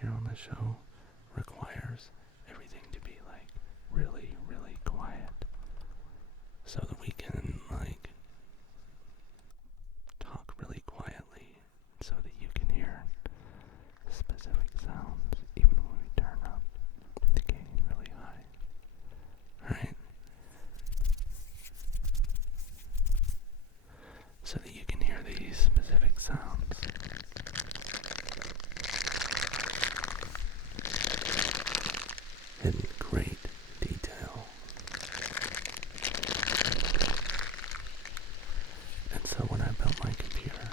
here on the show requires everything to be like really, really quiet so that we can like talk really quietly so that you can hear specific sounds even when we turn up the gain really high. Alright? So that you can hear these specific sounds. In great detail. And so when I built my computer,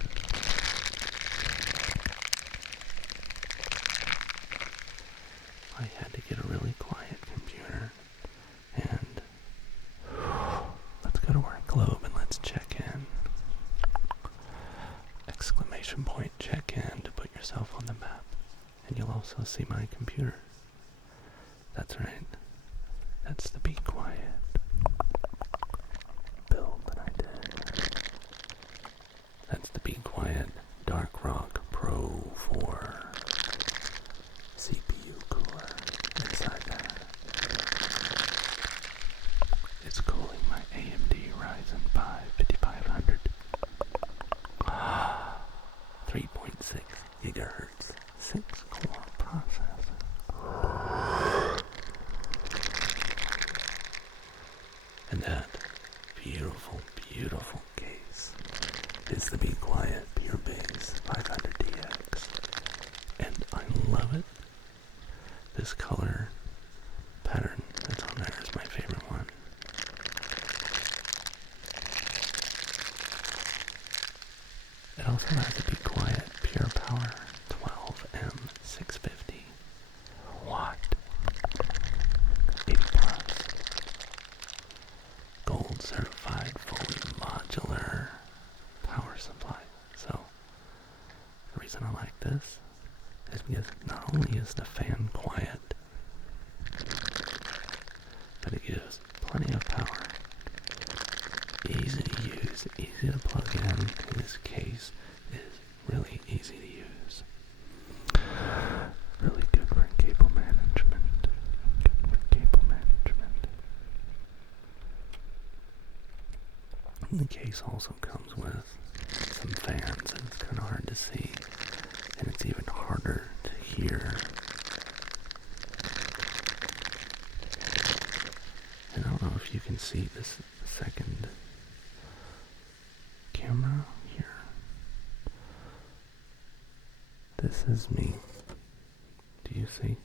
I had to get a really quiet computer. And let's go to our globe and let's check in. Exclamation point, check in to put yourself on the map. And you'll also see my computer. That's right. That's the Be Quiet build that I did. That's the Be Quiet Dark Rock Pro 4 CPU cooler inside there. It's cooling my AMD Ryzen 5 5500. 3.6 gigahertz 6-core processor. And that beautiful, beautiful case is the Be Quiet Pure Base 500DX. And I love it. This color pattern that's on there is my favorite one. It also has the Be Quiet Pure Power 12M650 watt 80 plus gold certified fully modular power supply. So the reason I like this is because not only is the fan quiet, but it gives plenty of power. Easy to use, easy to plug in. This case is really easy to use. Really good for cable management. Good for cable management. And the case also comes with some fans, and it's kind of hard to see, and it's even harder to hear. And I don't know if you can see this second camera here. This is me. Do you see?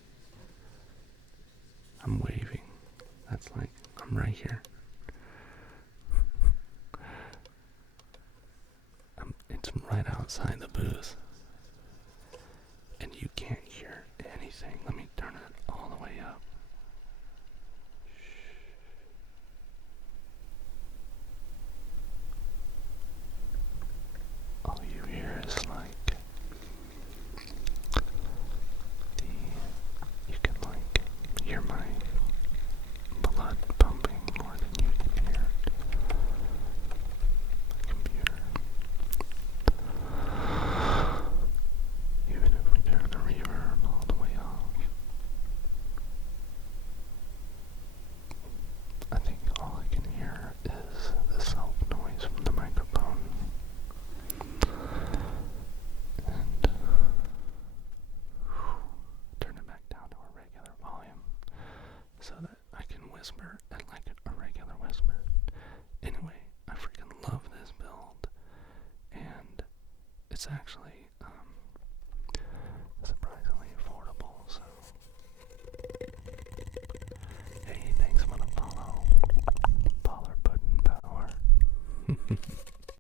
I'm waving. That's like, I'm right here. It's right outside the booth. And you can't hear anything. Let me turn it all the way up. All you hear is like you can like hear my blood pumping more than you can hear the computer. Even if we turn the reverb all the way off, I think all I can hear is the self noise from the microphone. And turn it back down to a regular volume so that I can whisper at like a regular whisper. Anyway, I freaking love this build, and it's actually